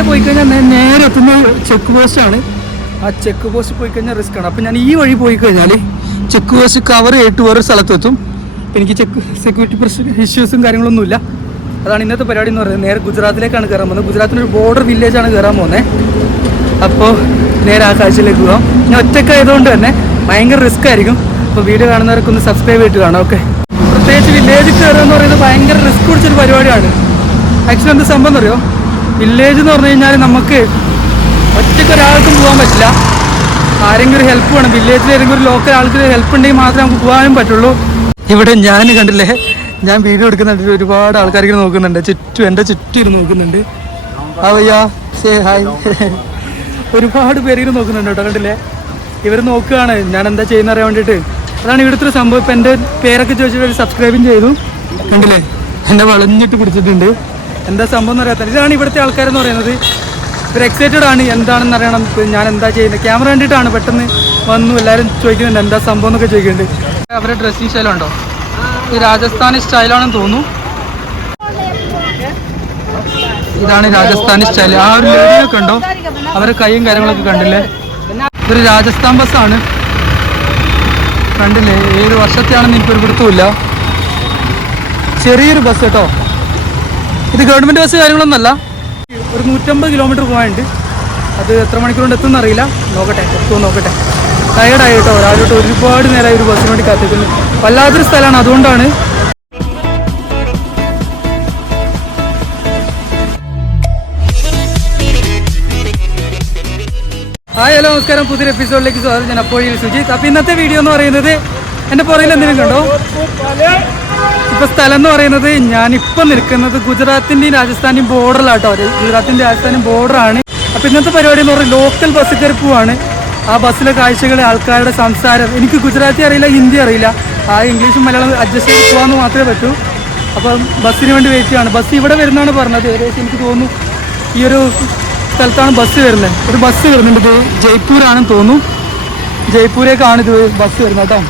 ഇതിലേ പോയി കഴിഞ്ഞാൽ നേരെ എത്തുന്ന ചെക്ക് പോസ്റ്റാണ്. ആ ചെക്ക് പോസ്റ്റ് പോയി കഴിഞ്ഞാൽ റിസ്ക് ആണ്. അപ്പം ഞാൻ ഈ വഴി പോയി കഴിഞ്ഞാൽ ചെക്ക് പോസ്റ്റ് കവർ ചെയ്തിട്ട് വേറൊരു സ്ഥലത്തെത്തും. എനിക്ക് സെക്യൂരിറ്റി ഇഷ്യൂസും കാര്യങ്ങളൊന്നുമില്ല. അതാണ് ഇന്നത്തെ പരിപാടി എന്ന് പറയുന്നത്. നേരെ ഗുജറാത്തിലേക്കാണ് കയറാൻ പോകുന്നത്. ഗുജറാത്തിൻ്റെ ഒരു ബോർഡർ വില്ലേജാണ് കയറാൻ പോകുന്നത്. അപ്പോൾ നേരെ ആ കാഴ്ചയിലേക്ക് പോകാം. ഞാൻ ഒറ്റയ്ക്കായതുകൊണ്ട് തന്നെ ഭയങ്കര റിസ്ക് ആയിരിക്കും. അപ്പോൾ വീഡിയോ കാണുന്നവരൊക്കെ ഒന്ന് സബ്സ്ക്രൈബ് ചെയ്തിട്ട് കാണാം. ഓക്കെ. പ്രത്യേകിച്ച് വില്ലേജിൽ കയറുക എന്ന് പറയുന്നത് ഭയങ്കര റിസ്ക് പിടിച്ചൊരു പരിപാടിയാണ്. ആക്ച്വലി എന്ത് സംഭവം എന്നറിയോ, വില്ലേജ് എന്ന് പറഞ്ഞു കഴിഞ്ഞാൽ നമുക്ക് ഒറ്റയ്ക്ക് ഒരാൾക്കും പോകാൻ പറ്റില്ല. ആരെങ്കിലും ഒരു ഹെൽപ്പ് വേണം. വില്ലേജിൽ ഏതെങ്കിലും ഒരു ലോക്കൽ ആൾക്ക് ഹെൽപ്പ് ഉണ്ടെങ്കിൽ മാത്രമേ നമുക്ക് പോകാനും പറ്റുള്ളൂ. ഇവിടെ ഞാൻ കണ്ടില്ലേ, ഞാൻ വീഡിയോ എടുക്കുന്നുണ്ട്, ഒരുപാട് ആൾക്കാർക്ക് നോക്കുന്നുണ്ട്. എൻ്റെ ചുറ്റും ഇരുന്ന് നോക്കുന്നുണ്ട്. ഹായ് ഒരുപാട് പേര് നോക്കുന്നുണ്ട് കേട്ടോ. കണ്ടില്ലേ, ഇവർ നോക്കുകയാണ് ഞാൻ എന്താ ചെയ്യുന്ന അറിയാൻ വേണ്ടിയിട്ട്. അതാണ് ഇവിടുത്തെ ഒരു സംഭവം. ഇപ്പം എൻ്റെ പേരൊക്കെ ചോദിച്ചിട്ട് സബ്സ്ക്രൈബും ചെയ്തു. കണ്ടില്ലേ, എന്നെ വളഞ്ഞിട്ട് പിടിച്ചിട്ടുണ്ട്. എന്താ സംഭവം എന്ന് അറിയാത്ത ഇതാണ് ഇവിടുത്തെ ആൾക്കാരെന്ന് പറയുന്നത്. ഇവർ എക്സൈറ്റഡ് ആണ് എന്താണെന്ന് അറിയണം, ഞാൻ എന്താ ചെയ്യുന്നത്. ക്യാമറ കണ്ടിട്ടാണ് പെട്ടെന്ന് വന്നു. എല്ലാവരും ചോദിക്കുന്നുണ്ട് എന്താ സംഭവം എന്നൊക്കെ ചോദിക്കുന്നുണ്ട്. അവരുടെ ഡ്രസ്സിങ് സ്റ്റൈലുണ്ടോ, ഇത് രാജസ്ഥാനി സ്റ്റൈലാണെന്ന് തോന്നുന്നു. ഇതാണ് രാജസ്ഥാനി സ്റ്റൈൽ. ആ ഒരു ലേഡിയൊക്കെ ഉണ്ടോ, അവരുടെ കൈയും കാര്യങ്ങളൊക്കെ കണ്ടില്ലേ. ഇതൊരു രാജസ്ഥാൻ ബസ്സാണ്. കണ്ടില്ലേ, ഏത് വർഷത്തെയാണെന്ന് എനിക്കൊരു പിടുത്തമില്ല. ചെറിയൊരു ബസ് കേട്ടോ. ഇത് ഗവൺമെൻറ് ബസ് കാര്യങ്ങളൊന്നുമല്ല. ഒരു 150 കിലോമീറ്റർ പോകാനുണ്ട്. അത് എത്ര മണിക്കൂർ കൊണ്ട് എത്തുമെന്ന് അറിയില്ല. നോക്കട്ടെ, എത്തുമോ നോക്കട്ടെ. ടയർഡായി കേട്ടോ. രാവിലെ ഒരുപാട് നേരമായി ഒരു ബസ്സിന് വേണ്ടി കാത്തിരിക്കുന്നു. വല്ലാത്തൊരു സ്ഥലമാണ്, അതുകൊണ്ടാണ്. ഹായ്, ഹലോ, നമസ്കാരം. പുതിയൊരു എപ്പിസോഡിലേക്ക് സ്വാഗതം. ഞാൻ അപ്പോഴേ സുജിത്ത്. അപ്പോൾ ഇന്നത്തെ വീഡിയോ എന്ന് പറയുന്നത്, എൻ്റെ പുറകിൽ എന്തെങ്കിലും കണ്ടോ, ഇപ്പോൾ സ്ഥലം എന്ന് പറയുന്നത് ഞാനിപ്പോൾ നിൽക്കുന്നത് ഗുജറാത്തിൻ്റെയും രാജസ്ഥാൻ്റെയും ബോർഡറിലാട്ടോ. ഗുജറാത്തിൻ്റെ രാജസ്ഥാനും ബോർഡറാണ്. അപ്പോൾ ഇന്നത്തെ പരിപാടി എന്ന് പറയുന്നത് ലോക്കൽ ബസ് കയറി പോവാണ്. ആ ബസ്സിലെ കാഴ്ചകൾ, ആൾക്കാരുടെ സംസാരം. എനിക്ക് ഗുജറാത്തി അറിയില്ല, ഹിന്ദി അറിയില്ല. ആ ഇംഗ്ലീഷും മലയാളം അഡ്ജസ്റ്റ് ചെയ്ത് പോകാമെന്ന് മാത്രമേ പറ്റൂ. അപ്പം ബസ്സിന് വേണ്ടി വെയിറ്റ് ചെയ്യാണ്. ബസ് ഇവിടെ വരുന്നതാണ് പറഞ്ഞത്. ഏകദേശം എനിക്ക് തോന്നുന്നു ഈ ഒരു സ്ഥലത്താണ് ബസ് വരുന്നത്. ഒരു ബസ് വരുന്നുണ്ട്. ഇത് ജയ്പൂരാണെന്ന് തോന്നുന്നു. ജയ്പൂരേക്കാണ് ഇത് ബസ് വരുന്നത് കേട്ടോ.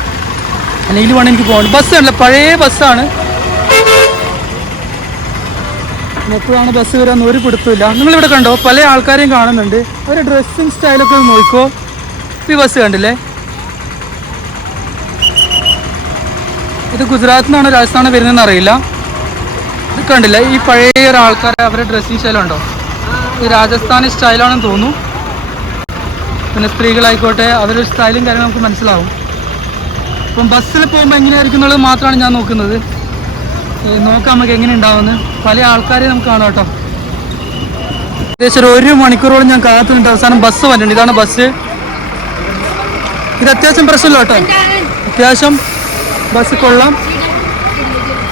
അല്ലെങ്കിൽ വേണം എനിക്ക് പോകണം. ബസ്സല്ല, പഴയ ബസ്സാണ്. എപ്പോഴാണ് ബസ് വരാമെന്ന് ഒരു പിടുത്തമില്ല. നിങ്ങളിവിടെ കണ്ടോ, പല ആൾക്കാരെയും കാണുന്നുണ്ട്. അവരുടെ ഡ്രസ്സിങ് സ്റ്റൈലൊക്കെ നോക്കിക്കോ. ഈ ബസ് കണ്ടില്ലേ, ഇത് ഗുജറാത്തിൽ നിന്നാണോ രാജസ്ഥാനോ വരുന്നതെന്ന് അറിയില്ല. ഇത് കണ്ടില്ലേ, ഈ പഴയ ആൾക്കാർ അവരുടെ ഡ്രസ്സിങ് സ്റ്റൈലുണ്ടോ, ഇത് രാജസ്ഥാനി സ്റ്റൈലാണെന്ന് തോന്നുന്നു. പിന്നെ സ്ത്രീകളായിക്കോട്ടെ, അവരുടെ സ്റ്റൈലും കാര്യങ്ങളും നമുക്ക് മനസ്സിലാവും. അപ്പം ബസ്സിൽ പോകുമ്പോൾ എങ്ങനെയായിരിക്കും എന്നുള്ളത് മാത്രമാണ് ഞാൻ നോക്കുന്നത്. നോക്കാം നമുക്ക് എങ്ങനെ ഉണ്ടാവുമെന്ന്. പല ആൾക്കാരെ നമുക്ക് കാണാം കേട്ടോ. ഏകദേശം 1 മണിക്കൂറോളം ഞാൻ കാത്തുനിന്നിട്ട് അവസാനം ബസ് വന്നിട്ടുണ്ട്. ഇതാണ് ബസ്. ഇത് അത്യാവശ്യം പ്രശ്നമില്ല കേട്ടോ. അത്യാവശ്യം ബസ് കൊള്ളാം.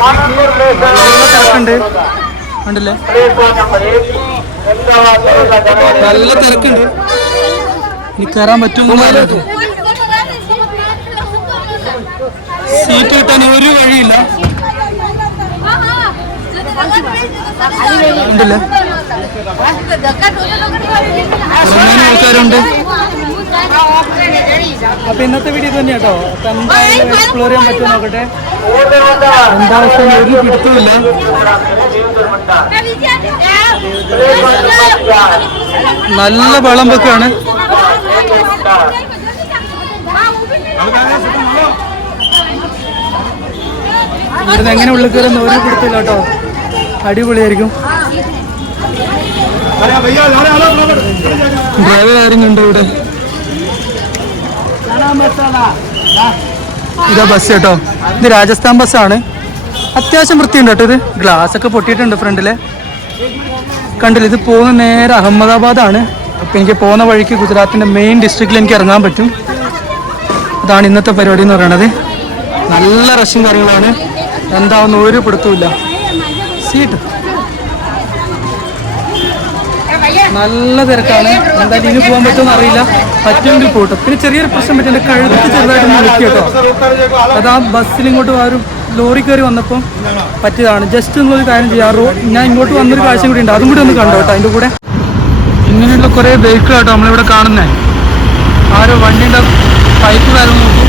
നല്ല തിരക്കുണ്ട്, കണ്ടില്ലേ, നല്ല തിരക്കുണ്ട്. ഇനി കയറാൻ പറ്റുമെന്ന് സീറ്റ് കിട്ടാൻ ഒരു വഴിയില്ല. ഉണ്ടല്ലേ, ആൾക്കാരുണ്ട്. അപ്പൊ ഇന്നത്തെ വീഡിയോ തന്നെ കേട്ടോ. എന്തായാലും എക്സ്പ്ലോർ ചെയ്യാൻ പറ്റുമോ നോക്കട്ടെ. എന്താ അവസ്ഥ ഒരു പിടുത്തമില്ല. നല്ല വെള്ളം വെക്കാണ്. ഇവിടുന്ന് എങ്ങനെ ഉള്ളിൽ കയറുന്ന ഒരു പിടുത്തില്ല കേട്ടോ. അടിപൊളിയായിരിക്കും. ഡ്രൈവർ ആരുന്നുണ്ട് ഇവിടെ. ഇതാ ബസ് കേട്ടോ. ഇത് രാജസ്ഥാൻ ബസ്സാണ്. അത്യാവശ്യം വൃത്തിയുണ്ട് കേട്ടോ. ഇത് ഗ്ലാസ് ഒക്കെ പൊട്ടിയിട്ടുണ്ട് ഫ്രണ്ടില്. കണ്ടില്ല, ഇത് പോകുന്ന നേരെ അഹമ്മദാബാദാണ്. അപ്പം എനിക്ക് പോകുന്ന വഴിക്ക് ഗുജറാത്തിൻ്റെ മെയിൻ ഡിസ്ട്രിക്റ്റിൽ എനിക്ക് ഇറങ്ങാൻ പറ്റും. അതാണ് ഇന്നത്തെ പരിപാടി എന്ന് പറയുന്നത്. നല്ല റഷും കാര്യങ്ങളാണ്. എന്താവുന്ന ഒരു പിടുത്തമില്ല. സീറ്റ് നല്ല തിരക്കാണ്. എന്തായാലും ഇനി പോകാൻ പറ്റുമെന്ന് അറിയില്ല. പറ്റുമെങ്കിൽ പോട്ടെ. പിന്നെ ചെറിയൊരു പ്രശ്നം പറ്റും, എൻ്റെ കഴുത്ത് ചെറുതായിട്ടൊന്ന് വിളിക്കുക കേട്ടോ. അത് ആ ബസ്സിൽ ഇങ്ങോട്ട് ആ ഒരു ലോറി കയറി വന്നപ്പോൾ പറ്റിയതാണ്. ജസ്റ്റ് ഒന്നൊരു കാര്യം ചെയ്യാറോ, ഞാൻ ഇങ്ങോട്ട് വന്നൊരു കാഴ്ച കൂടി ഉണ്ട്, അതും കൂടി ഒന്ന് കണ്ടോ കേട്ടോ. അതിൻ്റെ കൂടെ ഇങ്ങനെയുള്ള കുറേ ബൈക്കുകളാട്ടോ നമ്മളിവിടെ കാണുന്നത്. ആ ഒരു വണ്ടിയുടെ പൈപ്പ് കാര്യം നോക്കൂ.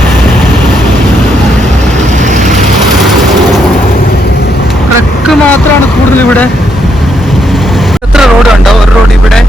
ട്രക്ക് മാത്രമാണ് കൂടുതൽ ഇവിടെ. എത്ര റോഡ് ഉണ്ടോ, ഒരു റോഡ് ഇവിടെ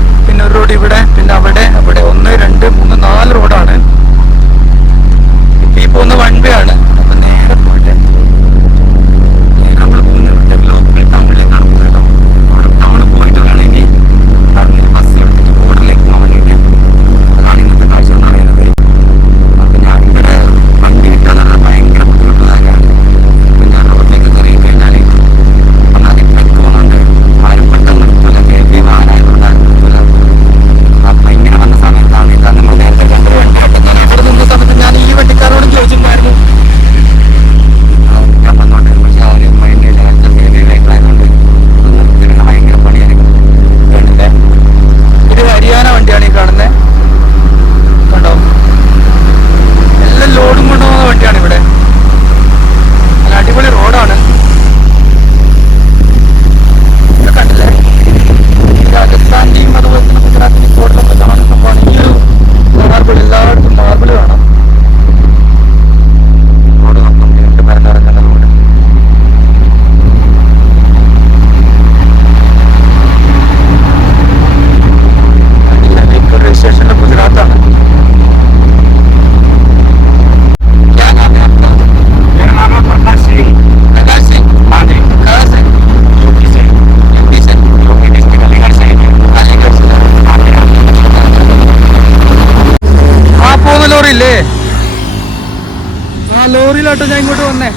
കേട്ടോ ഞാൻ ഇങ്ങോട്ട് വന്നേ.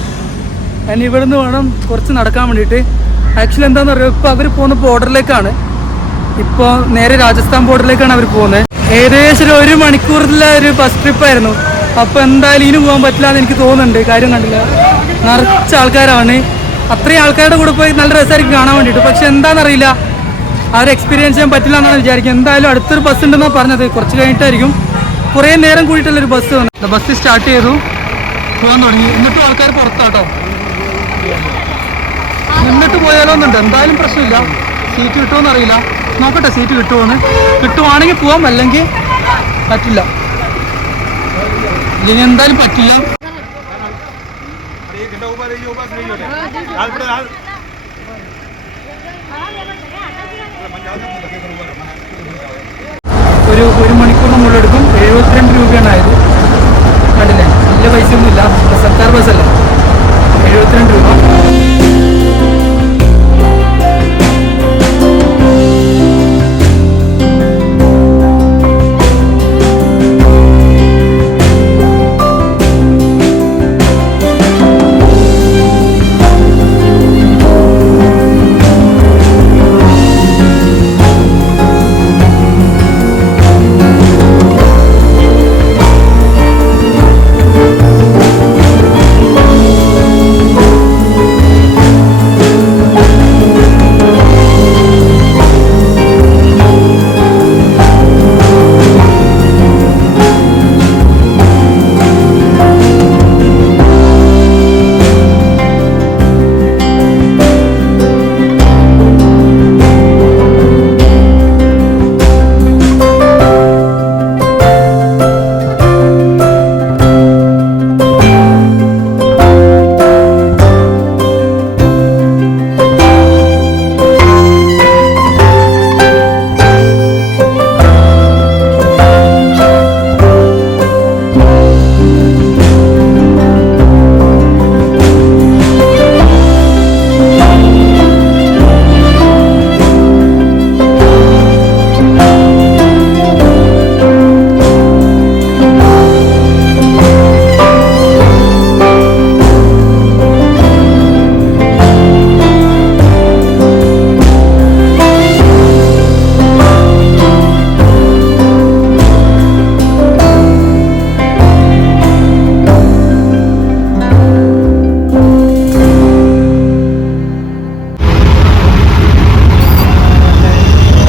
ഞാൻ ഇവിടെ നിന്ന് വേണം കുറച്ച് നടക്കാൻ വേണ്ടിയിട്ട്. ആക്ച്വലി എന്താണെന്ന് പറയുക, ഇപ്പോൾ അവർ പോകുന്ന ബോർഡറിലേക്കാണ്. ഇപ്പോൾ നേരെ രാജസ്ഥാൻ ബോർഡറിലേക്കാണ് അവർ പോകുന്നത്. ഏകദേശം 1 മണിക്കൂറിലെ ഒരു ബസ് ട്രിപ്പായിരുന്നു. അപ്പോൾ എന്തായാലും ഇനി പോകാൻ പറ്റില്ല എന്ന് എനിക്ക് തോന്നുന്നുണ്ട്. കാര്യം കണ്ടില്ല, നിറച്ച ആൾക്കാരാണ്. അത്രയും ആൾക്കാരുടെ കൂടെ പോയി നല്ല രസമായിരിക്കും കാണാൻ വേണ്ടിയിട്ട്. പക്ഷെ എന്താണെന്നറിയില്ല, ആ ഒരു എക്സ്പീരിയൻസ് ചെയ്യാൻ പറ്റില്ല എന്നാണ് വിചാരിക്കും. എന്തായാലും അടുത്തൊരു ബസ് ഉണ്ടെന്നാണ് പറഞ്ഞത്. കുറച്ച് കഴിഞ്ഞിട്ടായിരിക്കും, കുറേ നേരം കൂടിയിട്ടുള്ളൊരു ബസ് വന്നു. ബസ് സ്റ്റാർട്ട് ചെയ്തു, പോകാൻ തുടങ്ങി. എന്നിട്ടും ആൾക്കാർ പുറത്താട്ടോ. നിന്നിട്ട് പോയാലോന്നുണ്ട്. എന്തായാലും പ്രശ്നമില്ല. സീറ്റ് കിട്ടുമോയെന്ന് അറിയില്ല, നോക്കട്ടെ സീറ്റ് കിട്ടുമോന്ന്. കിട്ടുവാണെങ്കിൽ പോവാം, അല്ലെങ്കിൽ പറ്റില്ല. ഇല്ലെങ്കിൽ എന്തായാലും പറ്റില്ല. ഒരു മണിക്കൂറിന് മുകളിലെടുക്കും. 72 രൂപയാണ് ആയത്. കണ്ടില്ലേ, വലിയ പൈസയൊന്നുമില്ല. സർക്കാർ ബസ്സല്ല. 72 രൂപ.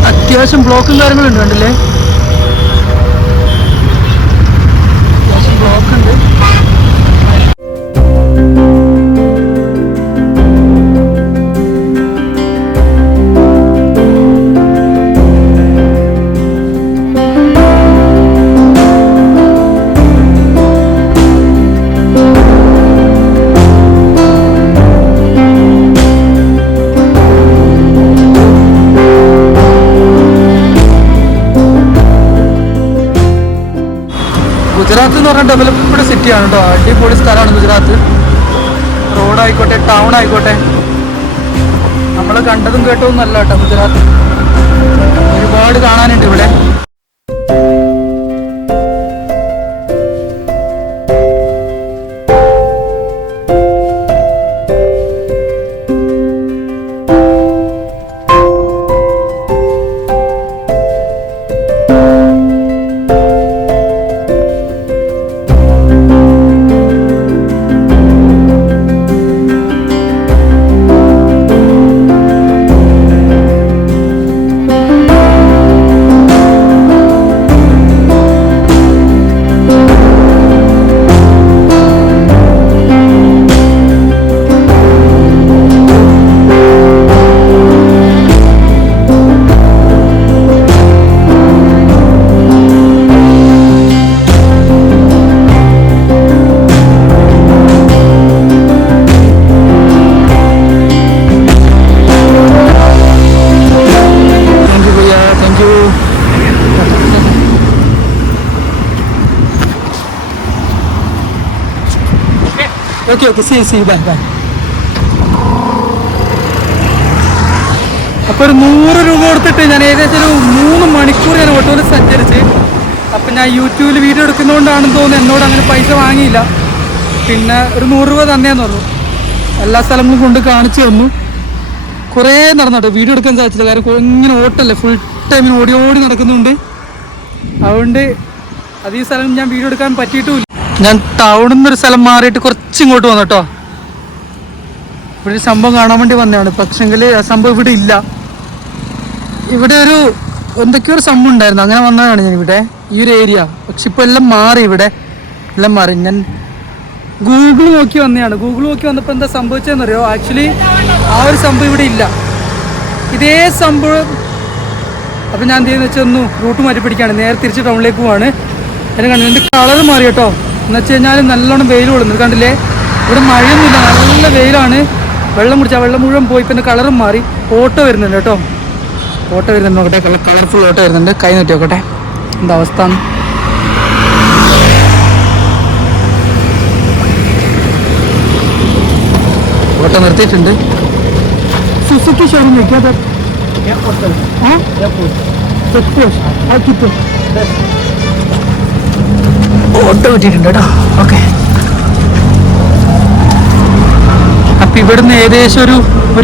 അത്യാവശ്യം ബ്ലോക്കും കാര്യങ്ങളുണ്ട്. കണ്ടില്ലേ, അത്യാവശ്യം ബ്ലോക്ക് ഉണ്ട്. ഗുജറാത്ത് എന്ന് പറഞ്ഞാൽ ഡെവലപ്ഡ് സിറ്റിയാണ് കേട്ടോ. അടിപൊളി സ്ഥലമാണ് ഗുജറാത്ത്. റോഡായിക്കോട്ടെ, ടൗൺ ആയിക്കോട്ടെ, നമ്മൾ കണ്ടതും കേട്ടതും നല്ല കേട്ടോ ഗുജറാത്ത്. ഒരുപാട് കാണാനുണ്ട് ഇവിടെ. Okay okay, C bye bye. അപ്പോൾ ഒരു 100 രൂപ കൊടുത്തിട്ട് ഞാൻ ഏകദേശം ഒരു 3 മണിക്കൂർ ഞാൻ ഓട്ടോയിൽ സഞ്ചരിച്ച്. അപ്പം ഞാൻ യൂട്യൂബിൽ വീഡിയോ എടുക്കുന്നതുകൊണ്ടാണെന്ന് തോന്നുന്നു എന്നോട് അങ്ങനെ പൈസ വാങ്ങിയില്ല. പിന്നെ ഒരു 100 രൂപ തന്നേന്ന് പറഞ്ഞു. എല്ലാ സ്ഥലങ്ങളും കൊണ്ട് കാണിച്ചു തന്നു. കുറേ നടന്നോട്ടെ, വീഡിയോ എടുക്കാൻ സാധിച്ചില്ല. കാരണം ഇങ്ങനെ ഓട്ടല്ലേ, ഫുൾ ടൈം ഓടി ഓടി നടക്കുന്നുണ്ട്. അതുകൊണ്ട് അത് ഈ സ്ഥലം ഞാൻ വീഡിയോ എടുക്കാൻ പറ്റിയിട്ടുമില്ല. ഞാൻ ടൗണിൽ നിന്നൊരു സ്ഥലം മാറിയിട്ട് കുറച്ച് ഇങ്ങോട്ട് വന്നു കേട്ടോ. ഇവിടെ ഒരു സംഭവം കാണാൻ വേണ്ടി വന്നതാണ്. പക്ഷെങ്കിൽ ആ സംഭവം ഇവിടെ ഇല്ല. ഇവിടെ ഒരു എന്തൊക്കെയോ ഒരു സംഭവം ഉണ്ടായിരുന്നു, അങ്ങനെ വന്നതാണ് ഞാൻ ഇവിടെ ഈ ഒരു ഏരിയ. പക്ഷെ ഇപ്പോൾ എല്ലാം മാറി, ഇവിടെ എല്ലാം മാറി. ഞാൻ ഗൂഗിൾ നോക്കി വന്നതാണ്. ഗൂഗിൾ നോക്കി വന്നപ്പോൾ എന്താ സംഭവിച്ചതെന്നറിയോ? ആക്ച്വലി ആ ഒരു സംഭവം ഇവിടെ ഇല്ല, ഇതേ സംഭവം. അപ്പം ഞാൻ എന്ത് ചെയ്യുന്നത് വെച്ചാൽ ഒന്ന് റൂട്ട് മാറ്റി പിടിക്കുകയാണ്, നേരെ തിരിച്ച് ടൗണിലേക്ക് പോവാണ്. എന്നെ കണ്ടു എൻ്റെ കളർ മാറി കേട്ടോ. എന്ന് വെച്ച് കഴിഞ്ഞാൽ നല്ലോണം വെയിൽ കൊള്ളുന്നത് കണ്ടില്ലേ. ഇവിടെ മഴയൊന്നുമില്ല, നല്ല വെയിലാണ്. വെള്ളം കുടിച്ചാൽ വെള്ളം മുഴുവൻ പോയി. പിന്നെ കളറും മാറി. ഓട്ടോ വരുന്നുണ്ട് കേട്ടോ, ഓട്ടോ വരുന്നുണ്ട്. നോക്കട്ടെ, കളർഫുൾ ഓട്ടോ വരുന്നുണ്ട്. കൈ നീട്ടി നോക്കട്ടെ എന്താ അവസ്ഥ. ഓട്ടോ നിർത്തിയിട്ടുണ്ട്. സുസുക്കി ഷോറൂം ഓട്ടോ കിട്ടിയിട്ടുണ്ട് കേട്ടോ. ഓക്കെ, അപ്പം ഇവിടുന്ന് ഏകദേശം ഒരു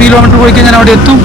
കിലോമീറ്റർ പോയി കഴിഞ്ഞാൽ അവിടെ എത്തും.